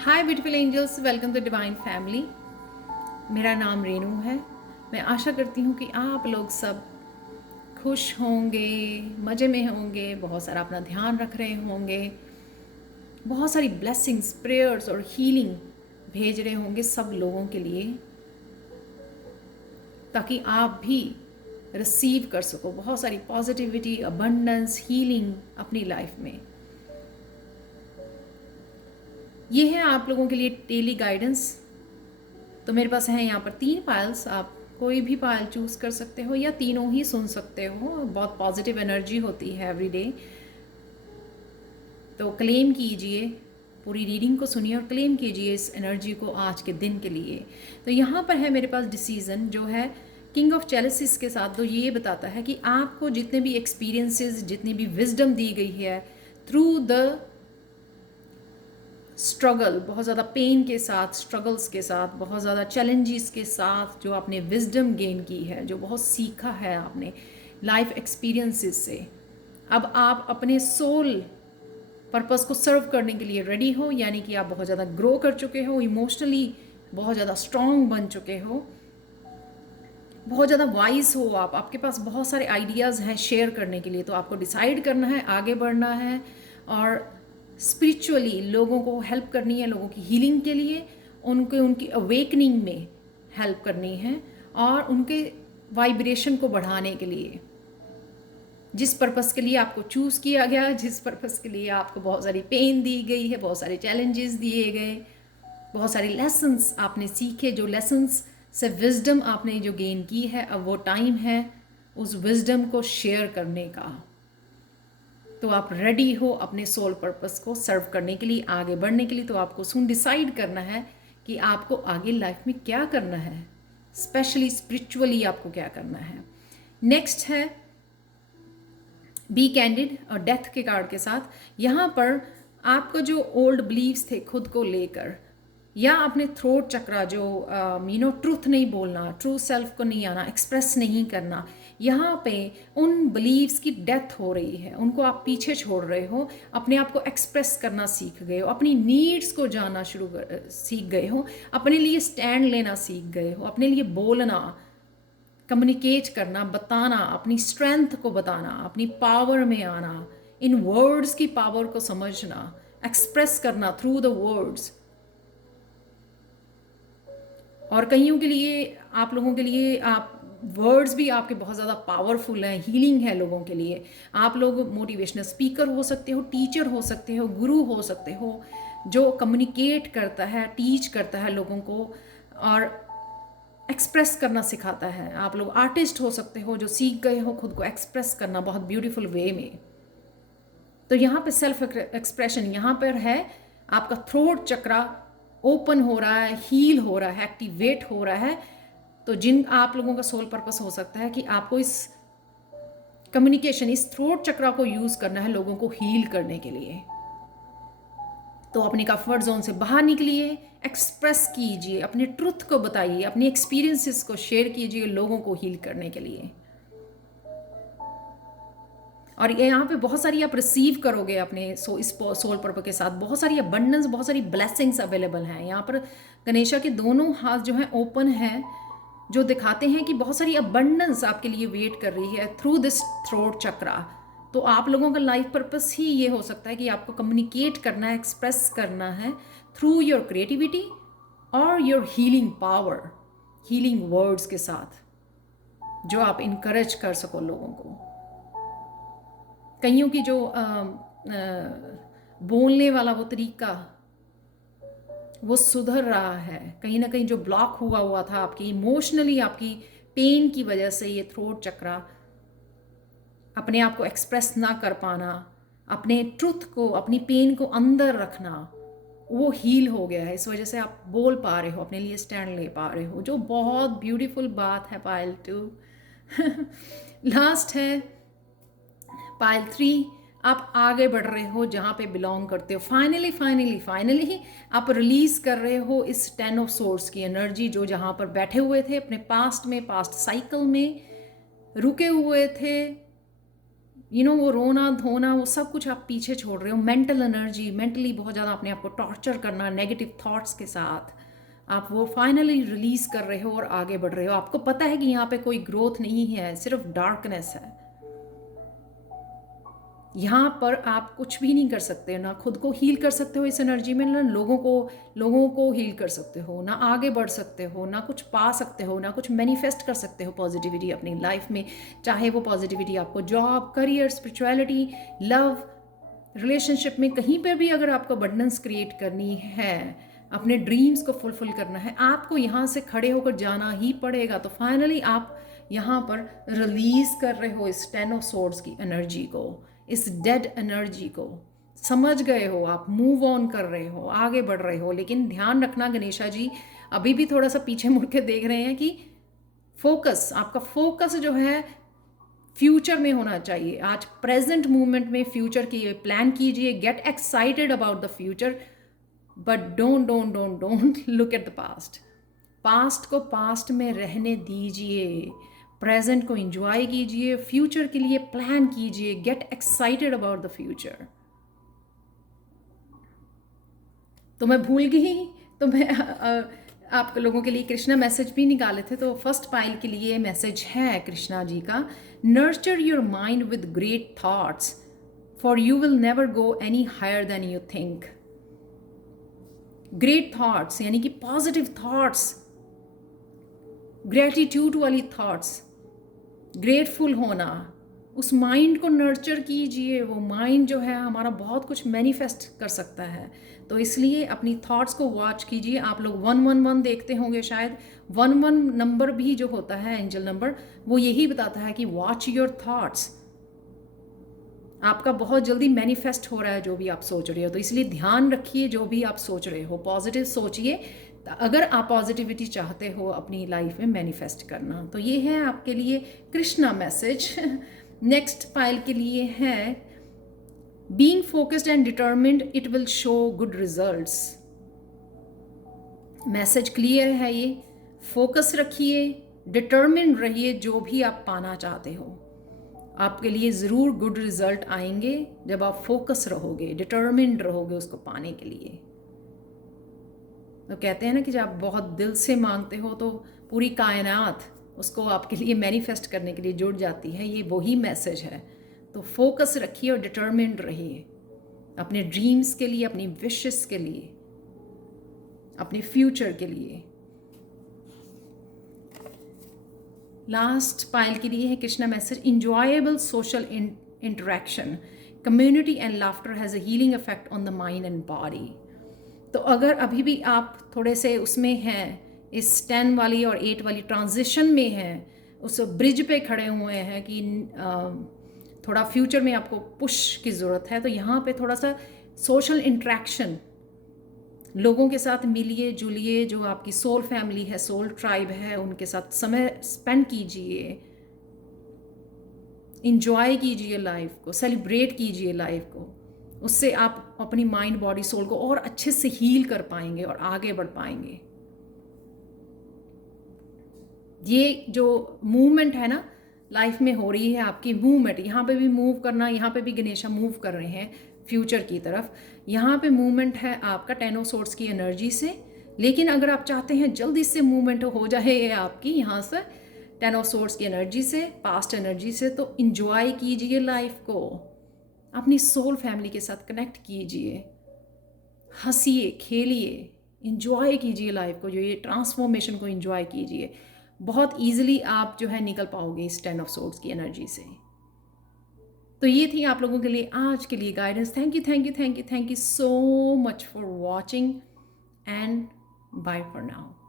Hi beautiful angels, welcome to divine family. मेरा नाम रेनू है। मैं आशा करती हूँ कि आप लोग सब खुश होंगे, मज़े में होंगे, बहुत सारा अपना ध्यान रख रहे होंगे, बहुत सारी ब्लेसिंग्स, प्रेयर्स और हीलिंग भेज रहे होंगे सब लोगों के लिए, ताकि आप भी रिसीव कर सको बहुत सारी पॉजिटिविटी, अबंडेंस, हीलिंग अपनी लाइफ में। ये है आप लोगों के लिए डेली गाइडेंस। तो मेरे पास है यहाँ पर 3 पायल्स, आप कोई भी पायल चूज़ कर सकते हो या तीनों ही सुन सकते हो। बहुत पॉजिटिव एनर्जी होती है एवरी डे। तो क्लेम कीजिए, पूरी रीडिंग को सुनिए और क्लेम कीजिए इस एनर्जी को आज के दिन के लिए। तो यहाँ पर है मेरे पास डिसीजन जो है किंग ऑफ चैलिसिस के साथ। तो ये बताता है कि आपको जितने भी एक्सपीरियंसेस, जितनी भी विजडम दी गई है थ्रू द स्ट्रगल, बहुत ज़्यादा पेन के साथ, स्ट्रगल्स के साथ, बहुत ज़्यादा चैलेंजेस के साथ, जो आपने विजडम गेन की है, जो बहुत सीखा है आपने लाइफ एक्सपीरियंसेस से, अब आप अपने सोल पर्पस को सर्व करने के लिए रेडी हो। यानी कि आप बहुत ज़्यादा ग्रो कर चुके हो, इमोशनली बहुत ज़्यादा स्ट्रॉन्ग बन चुके हो, बहुत ज़्यादा वाइज हो आप, आपके पास बहुत सारे आइडियाज़ हैं शेयर करने के लिए। तो आपको डिसाइड करना है, आगे बढ़ना है और स्पिरिचुअली लोगों को हेल्प करनी है, लोगों की हीलिंग के लिए, उनकी अवेकनिंग में हेल्प करनी है और उनके वाइब्रेशन को बढ़ाने के लिए। जिस पर्पस के लिए आपको चूज़ किया गया, जिस पर्पस के लिए आपको बहुत सारी पेन दी गई है, बहुत सारे चैलेंजेस दिए गए, बहुत सारे लेसन्स आपने सीखे, जो लेसन्स से विजडम आपने जो गेन की है, अब वो टाइम है उस विजडम को शेयर करने का। तो आप रेडी हो अपने सोल पर्पस को सर्व करने के लिए, आगे बढ़ने के लिए। तो आपको सुन डिसाइड करना है कि आपको आगे लाइफ में क्या करना है, स्पेशली स्पिरिचुअली आपको क्या करना है। नेक्स्ट है बी कैंडिड और डेथ के कार्ड के साथ। यहाँ पर आपको जो ओल्ड बिलीव्स थे खुद को लेकर, या अपने थ्रोट चक्रा जो ट्रूथ नहीं बोलना, ट्रू सेल्फ को नहीं आना, एक्सप्रेस नहीं करना, यहाँ पे उन बिलीव्स की डेथ हो रही है, उनको आप पीछे छोड़ रहे हो, अपने आप को एक्सप्रेस करना सीख गए हो, अपनी नीड्स को जानना सीख गए हो, अपने लिए स्टैंड लेना सीख गए हो, अपने लिए बोलना, कम्युनिकेट करना, बताना, अपनी स्ट्रेंथ को बताना, अपनी पावर में आना, इन वर्ड्स की पावर को समझना, एक्सप्रेस करना थ्रू द वर्ड्स। और कईयों के लिए, आप लोगों के लिए, आप वर्ड्स भी आपके बहुत ज़्यादा पावरफुल हैं, हीलिंग है लोगों के लिए। आप लोग मोटिवेशनल स्पीकर हो सकते हो, टीचर हो सकते हो, गुरु हो सकते हो, जो कम्युनिकेट करता है, टीच करता है लोगों को और एक्सप्रेस करना सिखाता है। आप लोग आर्टिस्ट हो सकते हो, जो सीख गए हो खुद को एक्सप्रेस करना बहुत ब्यूटीफुल वे में। तो यहाँ पे सेल्फ एक्सप्रेशन यहाँ पर है, आपका थ्रोट चक्रा ओपन हो रहा है, हील हो रहा है, एक्टिवेट हो रहा है। तो जिन आप लोगों का सोल पर्पस हो सकता है कि आपको इस कम्युनिकेशन, इस थ्रोट चक्रा को यूज़ करना है लोगों को हील करने के लिए। तो अपने कंफर्ट जोन से बाहर निकलिए, एक्सप्रेस कीजिए, अपने ट्रुथ को बताइए, अपनी एक्सपीरियंसेस को शेयर कीजिए लोगों को हील करने के लिए। और ये यहाँ पे बहुत सारी आप रिसीव करोगे अपने इस सोल पर्पस के साथ। बहुत सारी अबंडेंस, बहुत सारी ब्लेसिंग्स अवेलेबल हैं। यहाँ पर गणेशा के दोनों हाथ जो हैं ओपन हैं, जो दिखाते हैं कि बहुत सारी अबंडेंस आपके लिए वेट कर रही है थ्रू दिस थ्रोट चक्रा। तो आप लोगों का लाइफ पर्पस ही ये हो सकता है कि आपको कम्युनिकेट करना है, एक्सप्रेस करना है थ्रू योर क्रिएटिविटी और your healing power, healing words के साथ, जो आप इनकरेज कर सको लोगों को। कईयों की जो बोलने वाला वो तरीका वो सुधर रहा है, कहीं ना कहीं जो ब्लॉक हुआ था आपकी इमोशनली, आपकी पेन की वजह से, ये थ्रोट चक्रा, अपने आप को एक्सप्रेस ना कर पाना, अपने ट्रुथ को, अपनी पेन को अंदर रखना, वो हील हो गया है। इस वजह से आप बोल पा रहे हो, अपने लिए स्टैंड ले पा रहे हो, जो बहुत ब्यूटीफुल बात है। पायल 2 लास्ट है पायल 3। आप आगे बढ़ रहे हो जहाँ पे बिलोंग करते हो। फाइनली फाइनली फाइनली ही आप रिलीज कर रहे हो इस 10 ऑफ सोर्स की एनर्जी, जो जहाँ पर बैठे हुए थे अपने पास्ट में, पास्ट साइकिल में रुके हुए थे, वो रोना धोना वो सब कुछ आप पीछे छोड़ रहे हो। मेंटल एनर्जी, मेंटली बहुत ज़्यादा अपने आप को टॉर्चर करना नेगेटिव थॉट्स के साथ, आप वो फाइनली रिलीज़ कर रहे हो और आगे बढ़ रहे हो। आपको पता है कि यहाँ पे कोई ग्रोथ नहीं है, सिर्फ डार्कनेस है। यहाँ पर आप कुछ भी नहीं कर सकते, ना खुद को हील कर सकते हो इस एनर्जी में, ना लोगों को हील कर सकते हो, ना आगे बढ़ सकते हो, ना कुछ पा सकते हो, ना कुछ मैनिफेस्ट कर सकते हो पॉजिटिविटी अपनी लाइफ में। चाहे वो पॉजिटिविटी आपको job, career, spirituality, love, relationship में कहीं पर भी अगर आपको अबंडेंस क्रिएट करनी है, अपने ड्रीम्स को फुलफिल करना है, आपको यहाँ से खड़े होकर जाना ही पड़ेगा। तो फाइनली आप यहाँ पर रिलीज कर रहे हो इस 10 ऑफ सोर्ड्स की एनर्जी को, इस डेड एनर्जी को। समझ गए हो, आप मूव ऑन कर रहे हो, आगे बढ़ रहे हो। लेकिन ध्यान रखना गणेशा जी, अभी भी थोड़ा सा पीछे मुड़ के देख रहे हैं कि फोकस, आपका फोकस जो है फ्यूचर में होना चाहिए। आज प्रेजेंट मूवमेंट में फ्यूचर की प्लान कीजिए, get excited about the future, but don't look at the past. Past को पास्ट में रहने दीजिए, प्रेजेंट को एंजॉय कीजिए, फ्यूचर के लिए प्लान कीजिए, get excited about the future. तो मैं भूल गई, तो मैं आप लोगों के लिए कृष्णा मैसेज भी निकाले थे। तो फर्स्ट पाइल के लिए मैसेज है कृष्णा जी का, nurture your mind with great thoughts for you will never go any higher than you think. Great thoughts यानी कि पॉजिटिव थॉट्स, ग्रेटिट्यूड वाली थॉट्स, ग्रेटफुल होना, उस माइंड को नर्चर कीजिए। वो माइंड जो है हमारा बहुत कुछ मैनिफेस्ट कर सकता है। तो इसलिए अपनी थॉट्स को वॉच कीजिए। आप लोग 111 देखते होंगे शायद, 11 नंबर भी जो होता है एंजल नंबर, वो यही बताता है कि वॉच योर थॉट्स। आपका बहुत जल्दी मैनिफेस्ट हो रहा है जो भी आप सोच रहे हो। तो इसलिए ध्यान रखिए, जो भी आप सोच रहे हो पॉजिटिव सोचिए, अगर आप पॉजिटिविटी चाहते हो अपनी लाइफ में मैनिफेस्ट करना। तो ये है आपके लिए कृष्णा मैसेज। नेक्स्ट पाइल के लिए है, being focused and determined it will show good results. Message clear है ये, फोकस रखिए, डिटर्मिन्ड रहिए, जो भी आप पाना चाहते हो आपके लिए ज़रूर गुड रिजल्ट आएंगे जब आप फोकस रहोगे, डिटर्मिन्ड रहोगे उसको पाने के लिए। तो कहते हैं ना कि जब आप बहुत दिल से मांगते हो तो पूरी कायनात उसको आपके लिए मैनिफेस्ट करने के लिए जुड़ जाती है। ये वही मैसेज है। तो फोकस रखिए और डिटर्मिन्ड रहिए अपने ड्रीम्स के लिए, अपनी विशेस के लिए, अपने फ्यूचर के लिए। लास्ट पाइल के लिए है Krishna message, enjoyable social interaction, community and laughter has a healing effect on the mind and body. तो अगर अभी भी आप थोड़े से उसमें हैं, इस 10 वाली और 8 वाली ट्रांजिशन में हैं, उस ब्रिज पे खड़े हुए हैं कि थोड़ा फ्यूचर में आपको पुश की ज़रूरत है, तो यहाँ पे थोड़ा सा सोशल इंट्रैक्शन, लोगों के साथ मिलिए जुलिए, जो आपकी सोल फैमिली है, सोल ट्राइब है, उनके साथ समय स्पेंड कीजिए, इंजॉय कीजिए लाइफ को, सेलिब्रेट कीजिए लाइफ को। उससे आप अपनी माइंड बॉडी सोल को और अच्छे से हील कर पाएंगे और आगे बढ़ पाएंगे। ये जो मूवमेंट है ना लाइफ में हो रही है आपकी मूवमेंट, यहाँ पे भी मूव करना, यहाँ पे भी गणेशा मूव कर रहे हैं फ्यूचर की तरफ। यहाँ पे मूवमेंट है आपका 10 ऑफ सोर्ड्स की एनर्जी से। लेकिन अगर आप चाहते हैं जल्दी से मूवमेंट हो जाए आपकी यहाँ से 10 ऑफ सोर्ड्स की एनर्जी से, पास्ट एनर्जी से, तो इंजॉय कीजिए लाइफ को, अपनी सोल फैमिली के साथ कनेक्ट कीजिए, हंसिए खेलिए, इंजॉय कीजिए लाइफ को, जो ये ट्रांसफॉर्मेशन को इंजॉय कीजिए। बहुत ईजिली आप जो है निकल पाओगे इस 10 ऑफ सोर्ड्स की एनर्जी से। तो ये थी आप लोगों के लिए आज के लिए guidance. Thank you so much for watching and bye for now.